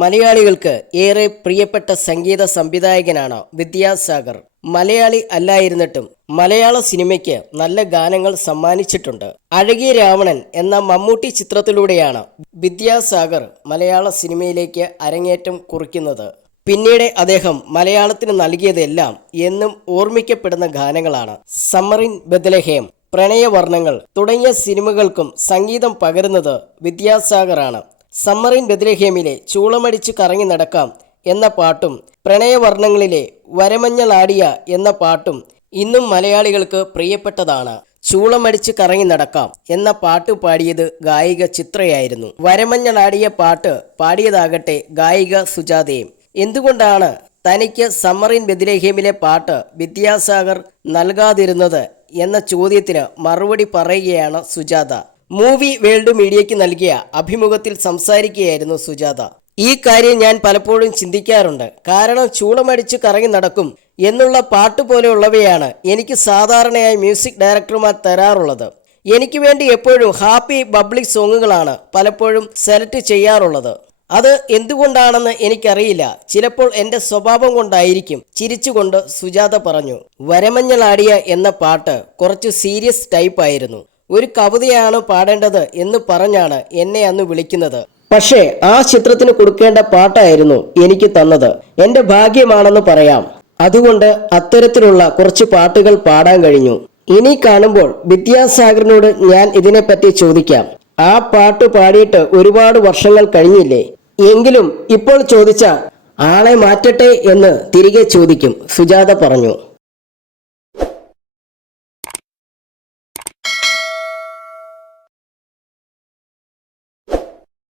മലയാളികൾക്ക് ഏറെ പ്രിയപ്പെട്ട സംഗീത സംവിധായകനാണ് വിദ്യാസാഗർ. മലയാളി അല്ലായിരുന്നിട്ടും മലയാള സിനിമയ്ക്ക് നല്ല ഗാനങ്ങൾ സമ്മാനിച്ചിട്ടുണ്ട്. അഴകിയ രാവണൻ എന്ന മമ്മൂട്ടി ചിത്രത്തിലൂടെയാണ് വിദ്യാസാഗർ മലയാള സിനിമയിലേക്ക് അരങ്ങേറ്റം കുറിക്കുന്നത്. പിന്നീട് അദ്ദേഹം മലയാളത്തിന് നൽകിയതെല്ലാം എന്നും ഓർമ്മിക്കപ്പെടുന്ന ഗാനങ്ങളാണ്. സമ്മർ ഇൻ ബെത്ലഹേം, പ്രണയവർണ്ണങ്ങൾ തുടങ്ങിയ സിനിമകൾക്കും സംഗീതം പകരുന്നത് വിദ്യാസാഗറാണ്. സമ്മർ ഇൻ ബെത്ലഹേമിലെ ചൂളമടിച്ചു കറങ്ങി നടക്കാം എന്ന പാട്ടും പ്രണയവർണ്ണങ്ങളിലെ വരമഞ്ഞളാടിയ എന്ന പാട്ടും ഇന്നും മലയാളികൾക്ക് പ്രിയപ്പെട്ടതാണ്. ചൂളമടിച്ച് കറങ്ങി നടക്കാം എന്ന പാട്ട് പാടിയത് ഗായിക ചിത്രയായിരുന്നു. വരമഞ്ഞളാടിയ പാട്ട് പാടിയതാകട്ടെ ഗായിക സുജാതയും. എന്തുകൊണ്ടാണ് തനിക്ക് സമ്മർ ഇൻ ബെത്ലഹേമിലെ പാട്ട് വിദ്യാസാഗർ നൽകാതിരുന്നത് എന്ന ചോദ്യത്തിന് മറുപടി പറയുകയാണ് സുജാത. മൂവി വേൾഡ് മീഡിയയ്ക്ക് നൽകിയ അഭിമുഖത്തിൽ സംസാരിക്കുകയായിരുന്നു സുജാത. ഈ കാര്യം ഞാൻ പലപ്പോഴും ചിന്തിക്കാറുണ്ട്. കാരണം ചൂളമടിച്ച് കറങ്ങി നടക്കും എന്നുള്ള പാട്ട് പോലെയുള്ളവയാണ് എനിക്ക് സാധാരണയായി മ്യൂസിക് ഡയറക്ടർമാർ തരാറുള്ളത്. എനിക്ക് വേണ്ടി എപ്പോഴും ഹാപ്പി പബ്ലിക് സോങ്ങുകളാണ് പലപ്പോഴും സെലക്ട് ചെയ്യാറുള്ളത്. അത് എന്തുകൊണ്ടാണെന്ന് എനിക്കറിയില്ല. ചിലപ്പോൾ എൻ്റെ സ്വഭാവം കൊണ്ടായിരിക്കും. ചിരിച്ചുകൊണ്ട് സുജാത പറഞ്ഞു. വരമഞ്ഞളാടിയ എന്ന പാട്ട് കുറച്ച് സീരിയസ് ടൈപ്പ് ആയിരുന്നു. ഒരു കവിതയാണ് പാടേണ്ടത് എന്ന് പറഞ്ഞാണ് എന്നെ അന്ന് വിളിക്കുന്നത്. പക്ഷേ ആ ചിത്രത്തിന് കൊടുക്കേണ്ട പാട്ടായിരുന്നു എനിക്ക് തന്നത്. എൻ്റെ ഭാഗ്യമാണെന്ന് പറയാം. അതുകൊണ്ട് അത്തരത്തിലുള്ള കുറച്ച് പാട്ടുകൾ പാടാൻ കഴിഞ്ഞു. ഇനി കാണുമ്പോൾ വിദ്യാസാഗറിനോട് ഞാൻ ഇതിനെപ്പറ്റി ചോദിക്കാം. ആ പാട്ട് പാടിയിട്ട് ഒരുപാട് വർഷങ്ങൾ കഴിഞ്ഞില്ലേ? എങ്കിലും ഇപ്പോൾ ചോദിച്ച ആളെ മാറ്റട്ടെ എന്ന് തിരികെ ചോദിക്കും, സുജാത പറഞ്ഞു.